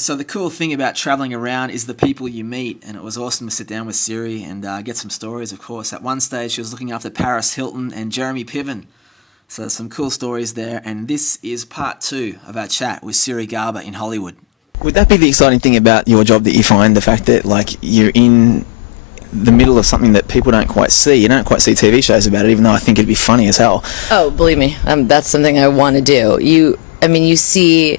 So the cool thing about traveling around is the people you meet, and it was awesome to sit down with Siri and get some stories, of course. At one stage, she was looking after Paris Hilton and Jeremy Piven. So there's some cool stories there, and this is part 2 of our chat with Siri Garber in Hollywood. Would that be the exciting thing about your job, that you find the fact that like you're in the middle of something that people don't quite see? You don't quite see TV shows about it, even though I think it'd be funny as hell. Oh, believe me, that's something I want to do. You see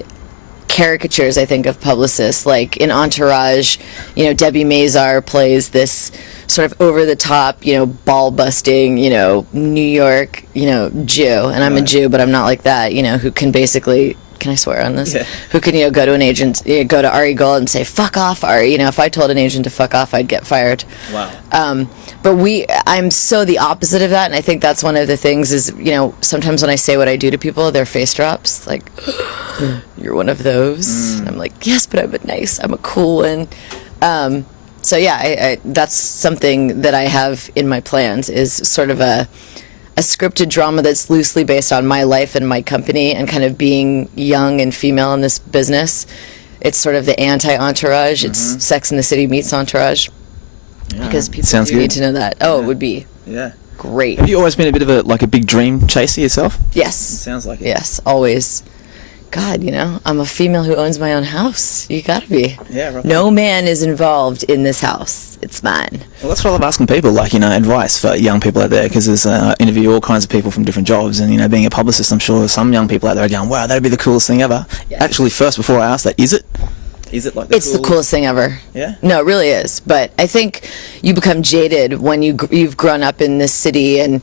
caricatures, I think, of publicists, like in Entourage. Debbie Mazar plays this sort of over-the-top, ball busting, New York, Jew, and I'm a Jew, but I'm not like that, who can basically. Can I swear on this? Yeah. Who can, go to an agent, go to Ari Gold and say, fuck off, Ari. If I told an agent to fuck off, I'd get fired. Wow. But I'm so the opposite of that, and I think that's one of the things is, sometimes when I say what I do to people, their face drops, like, you're one of those. And I'm like, yes, but I'm I'm a cool one. So yeah, I that's something that I have in my plans, is sort of a scripted drama that's loosely based on my life and my company, and kind of being young and female in this business. It's sort of the anti-Entourage. It's Sex and the City meets Entourage. Yeah. Because people need to know that. Oh, yeah. It would be great. Have you always been a bit of a big dream chaser yourself? Yes. It sounds like it. Yes, always. God, I'm a female who owns my own house. You gotta be. Yeah, right. No man is involved in this house. It's mine. Well, that's what I love asking people, advice for young people out there, because there's interview all kinds of people from different jobs, and being a publicist, I'm sure some young people out there are going, wow, that'd be the coolest thing ever. Yes. Actually, first, before I ask that, is it like it's the coolest thing ever? Yeah. No, it really is. But I think you become jaded when you've grown up in this city, and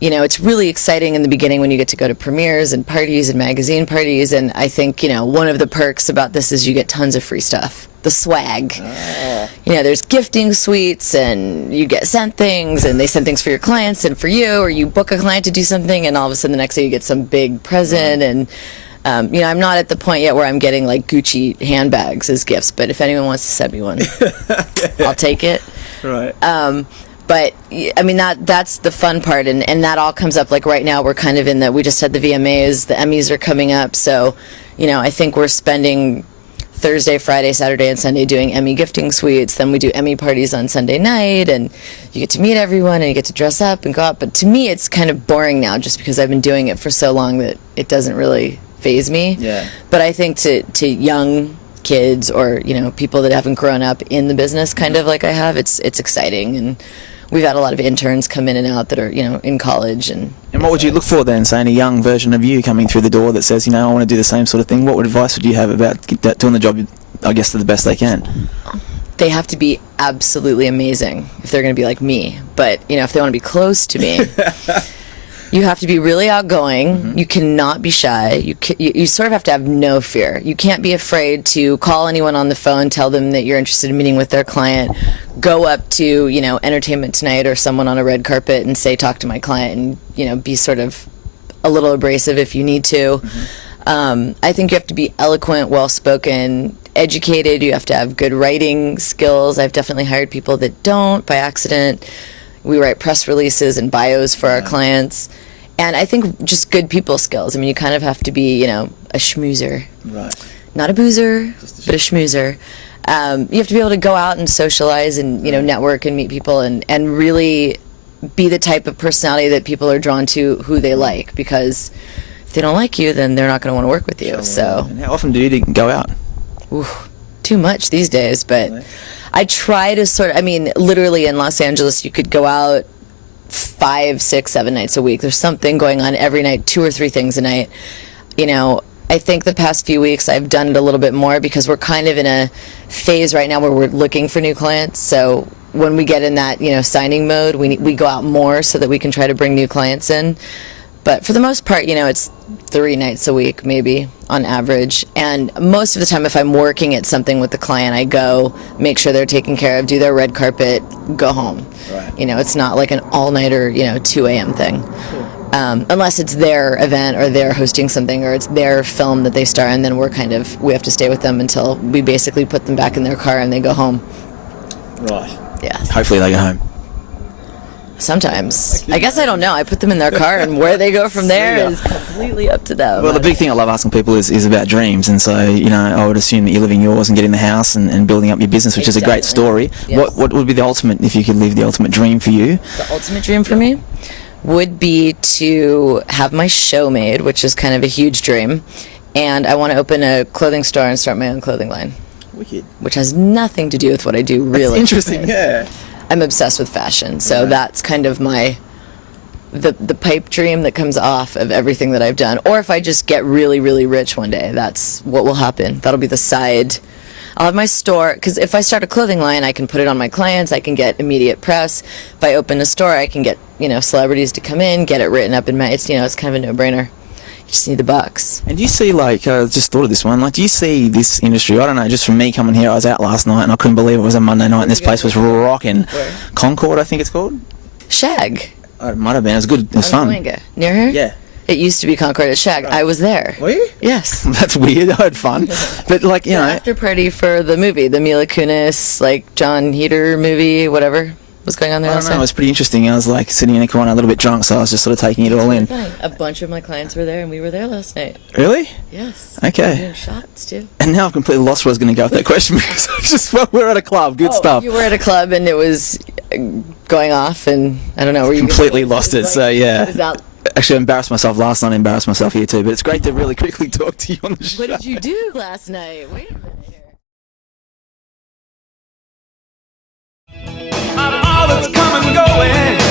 it's really exciting in the beginning when you get to go to premieres and parties and magazine parties. And I think, one of the perks about this is you get tons of free stuff. The swag. There's gifting suites, and you get sent things, and they send things for your clients and for you, or you book a client to do something, and all of a sudden the next day you get some big present. And, I'm not at the point yet where I'm getting like Gucci handbags as gifts, but if anyone wants to send me one, I'll take it. Right. But that's the fun part, and that all comes up. Like right now, we're kind of in we just had the VMAs, the Emmys are coming up, so I think we're spending Thursday, Friday, Saturday, and Sunday doing Emmy gifting suites. Then we do Emmy parties on Sunday night, and you get to meet everyone, and you get to dress up and go out. But to me, it's kind of boring now, just because I've been doing it for so long that it doesn't really faze me. Yeah. But I think to young kids, or people that haven't grown up in the business, kind of like I have, it's exciting. And we've had a lot of interns come in and out that are, in college. And what would you look for then, say, in a young version of you coming through the door that says, I want to do the same sort of thing? What advice would you have about doing the job, I guess, to the best they can? They have to be absolutely amazing if they're going to be like me. But, if they want to be close to me, you have to be really outgoing. You cannot be shy. You sort of have to have no fear. You can't be afraid to call anyone on the phone, tell them that you're interested in meeting with their client, go up to, Entertainment Tonight or someone on a red carpet and say, talk to my client, and, be sort of a little abrasive if you need to. I think you have to be eloquent, well-spoken, educated. You have to have good writing skills. I've definitely hired people that don't by accident. We write press releases and bios for our clients. And I think just good people skills. You kind of have to be, a schmoozer. Right. Not a boozer, but a schmoozer. You have to be able to go out and socialize and, network and meet people, and really be the type of personality that people are drawn to, who they like. Because if they don't like you, then they're not going to want to work with you. Sure. So. And how often do you go out? Ooh, too much these days, but really? I try to literally in Los Angeles, you could go out 5, 6, 7 nights a week. There's something going on every night, 2 or 3 things a night. I think the past few weeks I've done it a little bit more because we're kind of in a phase right now where we're looking for new clients. So when we get in that, signing mode, we go out more so that we can try to bring new clients in. But for the most part, it's 3 nights a week, maybe, on average. And most of the time, if I'm working at something with the client, I go, make sure they're taken care of, do their red carpet, go home. Right. It's not like an all-nighter, 2 a.m. thing. Cool. Unless it's their event or they're hosting something or it's their film that they star, and then we have to stay with them until we basically put them back in their car and they go home. Right. Yes. Hopefully they go home. Sometimes. I guess I don't know. I put them in their car, and where they go from there is completely up to them. Well, the big thing I love asking people is about dreams, and so, you know, I would assume that you're living yours and getting the house and building up your business, which is a great story. Yes. What would be the ultimate, if you could live the ultimate dream for you? The ultimate dream for me would be to have my show made, which is kind of a huge dream, and I want to open a clothing store and start my own clothing line. Wicked. Which has nothing to do with what I do, really. That's interesting, yeah. I'm obsessed with fashion, so that's kind of my the pipe dream that comes off of everything that I've done. Or if I just get really, really rich one day, that's what will happen. That'll be the side. I'll have my store, because if I start a clothing line, I can put it on my clients, I can get immediate press. If I open a store, I can get, you know, celebrities to come in, get it written up in my, it's, you know, it's kind of a no-brainer. Just need the bucks. And do you see, like, just thought of this one, like, do you see this industry, I don't know, just from me coming here, I was out last night and I couldn't believe it was a Monday night and this place was rocking. Where? Concord, I think it's called? Shag. It might have been, it was good, it was fun. Cahuenga. Near here? Yeah. It used to be Concord at Shag. I was there. Were you? Yes. That's weird, I had fun. But, like, you know. After party for the movie, the Mila Kunis, like, John Heder movie, whatever was going on there I last don't know, it night. was pretty interesting. I was, like, sitting in a corner a little bit drunk, so I was just sort of taking it all in. A bunch of my clients were there, and we were there last night. Really? Yes. Okay. Doing shots, too. And now I've completely lost where I was going to go with that question because I just, well, we're at a club, good stuff. You were at a club, and it was going off, and I don't know. Were you Completely lost it, so yeah. Is that, Actually, I embarrassed myself last night, I embarrassed myself here too, but it's great to really quickly talk to you on the show. what did you do last night? Wait a minute here. All that's come and going.